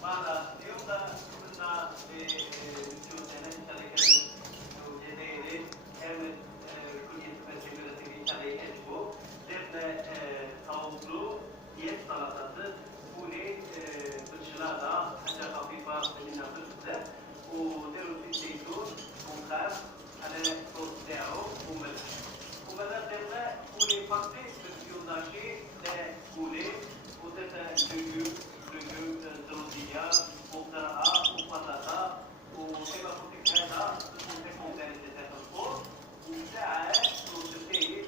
Guarda, io da questa istituzione devo vedere così per l'attività di Expo, deve avlu يطلقت ولي بالجلادة حاجة خفيفة خلينا بالبزاف وديرو في الزيتون ومخاف على الصوص تاعو وملح وماذا درنا ولي بارتي بالفيوزاجي تاع ولي ودرت ليغوم زروزية وقراءة وبطاطا وكما قلت لك هذا تكون ديكونتيري تاع الفور وساعات وتنتهي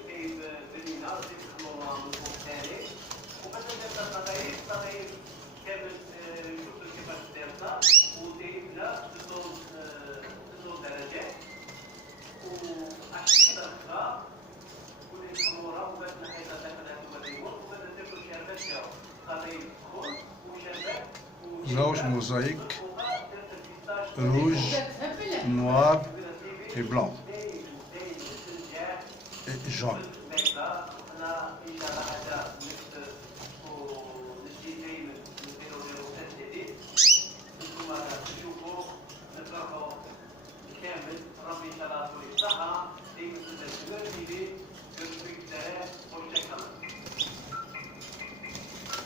بنينة تدخلوها من فوق ثاني وبدل درت التغيير كامل شوف كيفاش دارتها ودايرنا بزوج درجات وعشرين درجة والحمورة وبعد نحيدها داخلها المريمون وبعد نديرو الشربات تاعو تغيير دخول وشربات Blanche mosaïque, rouge, noir et blanc. Et jaune.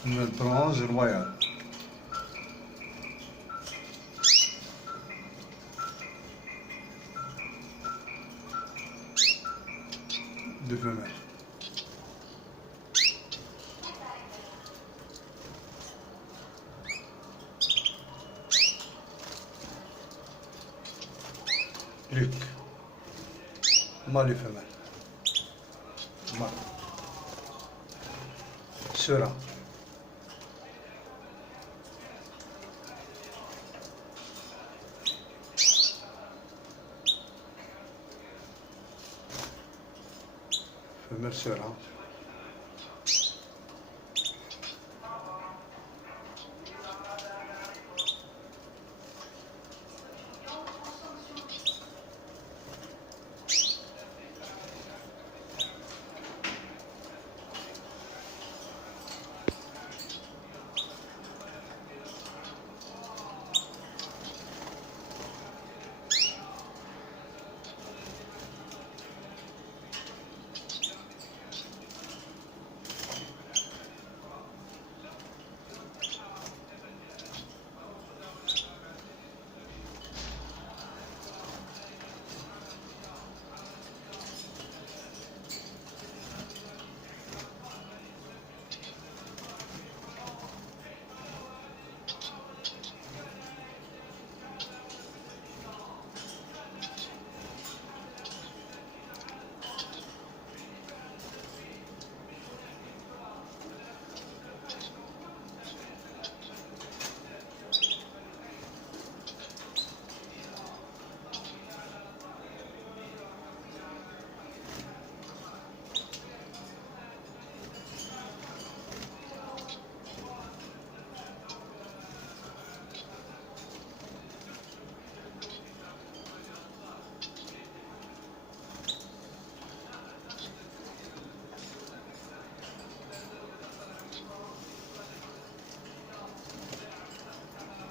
Le bronze royal. De femelles. Luc. Mâle et femelle. Mâle. Serin. Femelle serin.